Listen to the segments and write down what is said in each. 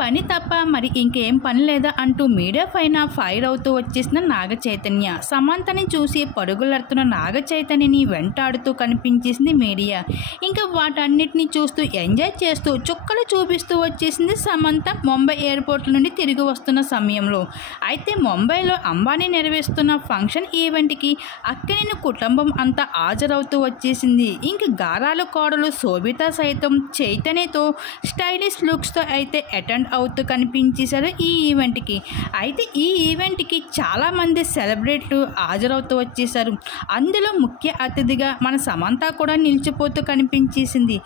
పని తప్ప మరి ఇంకేం పని లేదా అంటూ మీడియా పైన ఫైర్ అవుతూ వచ్చేసిన నాగ చైతన్య సమంతని చూసి పరుగులెడుతున్న నాగ చైతన్యని వెంటాడుతూ కనిపించేసింది మీడియా. ఇంకా వాటన్నిటిని చూస్తూ ఎంజాయ్ చేస్తూ చుక్కలు చూపిస్తూ వచ్చేసింది సమంత ముంబై ఎయిర్పోర్ట్ నుండి తిరిగి వస్తున్న సమయంలో. అయితే ముంబైలో అంబానీ నిర్వహిస్తున్న ఫంక్షన్ ఈవెంట్కి అక్కినేని కుటుంబం అంతా హాజరవుతూ వచ్చేసింది. ఇంక గారాల కోడలు శోభిత సైతం చైతన్యతో స్టైలిష్ లుక్స్తో అయితే అటెండ్ అవుతూ కనిపించేశారు ఈ ఈవెంట్కి. అయితే ఈ ఈవెంట్కి చాలామంది సెలబ్రిటీలు హాజరవుతూ వచ్చేసారు. అందులో ముఖ్య అతిథిగా మన సమంత కూడా నిలిచిపోతూ కనిపించేసింది.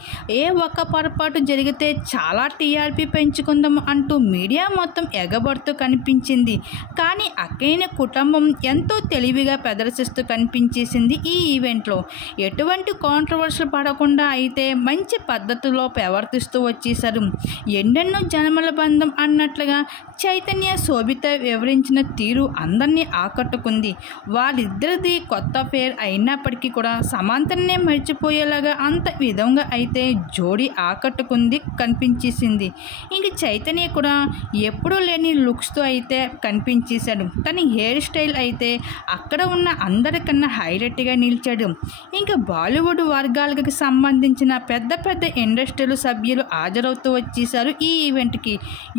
ఏ ఒక్క పొరపాటు జరిగితే చాలా టీఆర్పీ పెంచుకుందాం అంటూ మీడియా మొత్తం ఎగబడుతూ కనిపించింది. కానీ అక్కినేని కుటుంబం ఎంతో తెలివిగా ప్రదర్శిస్తూ కనిపించేసింది ఈ ఈవెంట్లో. ఎటువంటి కాంట్రవర్షియల్ పడకుండా అయితే మంచి పద్ధతిలో ప్రవర్తిస్తూ వచ్చేసారు. ఎన్నెన్నో జన్మల బంధం అన్నట్లుగా చైతన్య శోభిత వివరించిన తీరు అందరినీ ఆకట్టుకుంది. వాళ్ళిద్దరిది కొత్త పేరు అయినప్పటికీ కూడా సమంతనే మర్చిపోయేలాగా అంత విధంగా అయితే జోడీ ఆకట్టుకుంది కనిపించేసింది. ఇంక చైతన్య కూడా ఎప్పుడూ లేని లుక్స్తో అయితే కనిపించేశాడు. తన హెయిర్ స్టైల్ అయితే అక్కడ ఉన్న అందరికన్నా హైలైట్గా నిలిచాడు. ఇంకా బాలీవుడ్ వర్గాలకు సంబంధించిన పెద్ద పెద్ద ఇండస్ట్రీలు సభ్యులు హాజరవుతూ వచ్చేసారు ఈ ఈవెంట్కి.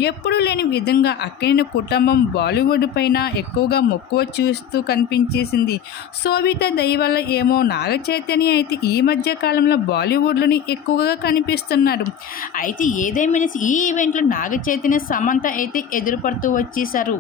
ఎప్పుడూ లేని విధంగా అక్కినేని కుటుంబం బాలీవుడ్ పైన ఎక్కువగా మక్కువ చూస్తూ కనిపించేసింది. శోభిత దయ వల్ల ఏమో నాగ చైతన్య అయితే ఈ మధ్య కాలంలో బాలీవుడ్లోని ఎక్కువగా కనిపిస్తున్నాడు. అయితే ఏదేమైనా ఈ ఈవెంట్లో నాగ చైతన్య సమంత అయితే ఎదురుపడుతూ వచ్చేసారు.